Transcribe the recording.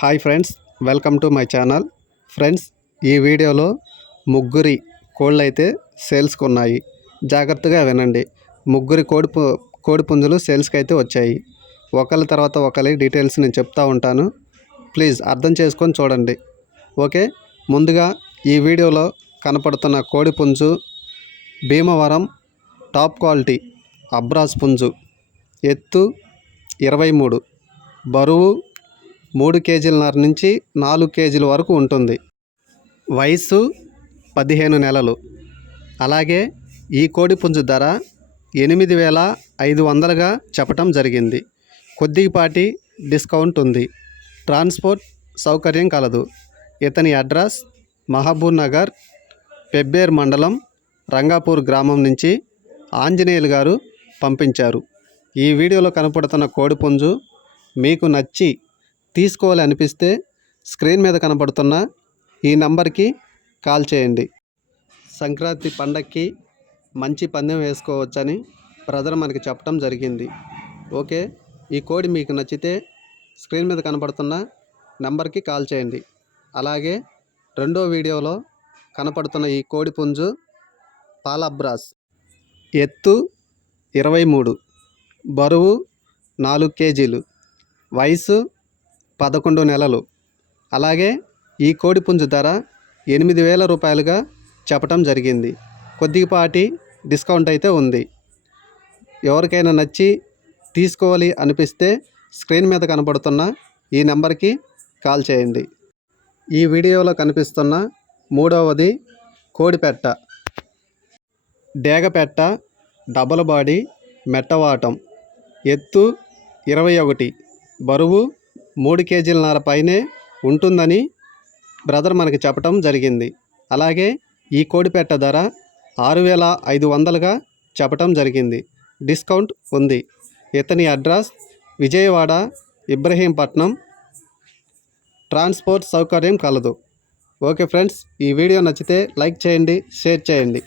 Hi friends, welcome to my channel. Friends, ఈ వీడియోలో ముగ్గురి కోళ్ళు అయితే సేల్స్కి ఉన్నాయి. జాగ్రత్తగా వినండి. ముగ్గురి కోడి పుంజులు సేల్స్కి అయితే వచ్చాయి. ఒకరి తర్వాత ఒకరి డీటెయిల్స్ నేను చెప్తా ఉంటాను. ప్లీజ్ అర్థం చేసుకొని చూడండి. ఓకే. ముందుగా ఈ వీడియోలో కనపడుతున్న కోడి పుంజు భీమవరం టాప్ క్వాలిటీ అబ్రాస్ పుంజు. ఎత్తు 23, బరువు 3 కేజీలన్నర నుంచి 4 కేజీల వరకు ఉంటుంది. వయసు 15 నెలలు. అలాగే ఈ కోడి పుంజు ధర 8,500గా చెప్పటం జరిగింది. కొద్దిపాటి డిస్కౌంట్ ఉంది. ట్రాన్స్పోర్ట్ సౌకర్యం కలదు. ఇతని అడ్రస్ మహబూబ్ నగర్, పెబ్బేర్ మండలం, రంగాపూర్ గ్రామం నుంచి ఆంజనేయులు గారు పంపించారు. ఈ వీడియోలో కనపడుతున్న కోడి పుంజు మీకు నచ్చి తీసుకోవాలి అనిపిస్తే స్క్రీన్ మీద కనపడుతున్న ఈ నంబర్కి కాల్ చేయండి. సంక్రాంతి పండగకి మంచి పందెం వేసుకోవచ్చని బ్రదర్ మనకి చెప్పడం జరిగింది. ఓకే. ఈ కోడి మీకు నచ్చితే స్క్రీన్ మీద కనపడుతున్న నంబర్కి కాల్ చేయండి. అలాగే రెండో వీడియోలో కనపడుతున్న ఈ కోడి పుంజు పాలబ్రాస్. ఎత్తు 23, బరువు 4 కేజీలు, వయసు 11 నెలలు. అలాగే ఈ కోడి పుంజు ధర 8,000 రూపాయలుగా చెప్పటం జరిగింది. కొద్దిపాటి డిస్కౌంట్ అయితే ఉంది. ఎవరికైనా నచ్చి తీసుకోవాలి అనిపిస్తే స్క్రీన్ మీద కనపడుతున్న ఈ నెంబర్కి కాల్ చేయండి. ఈ వీడియోలో కనిపిస్తున్న మూడవది కోడిపెట్ట. డేగపెట్ట, డబల్ బాడీ, మెట్టవాటం. ఎత్తు 21, బరువు 3 కేజీలన్నర పైనే ఉంటుందని బ్రదర్ మనకి చెప్పటం జరిగింది. అలాగే ఈ కోడిపెట్ట ధర 6,500గా చెప్పటం జరిగింది. డిస్కౌంట్ ఉంది. ఇతని అడ్రస్ విజయవాడ, ఇబ్రహీంపట్నం. ట్రాన్స్పోర్ట్ సౌకర్యం కలదు. ఓకే ఫ్రెండ్స్, ఈ వీడియో నచ్చితే లైక్ చేయండి, షేర్ చేయండి.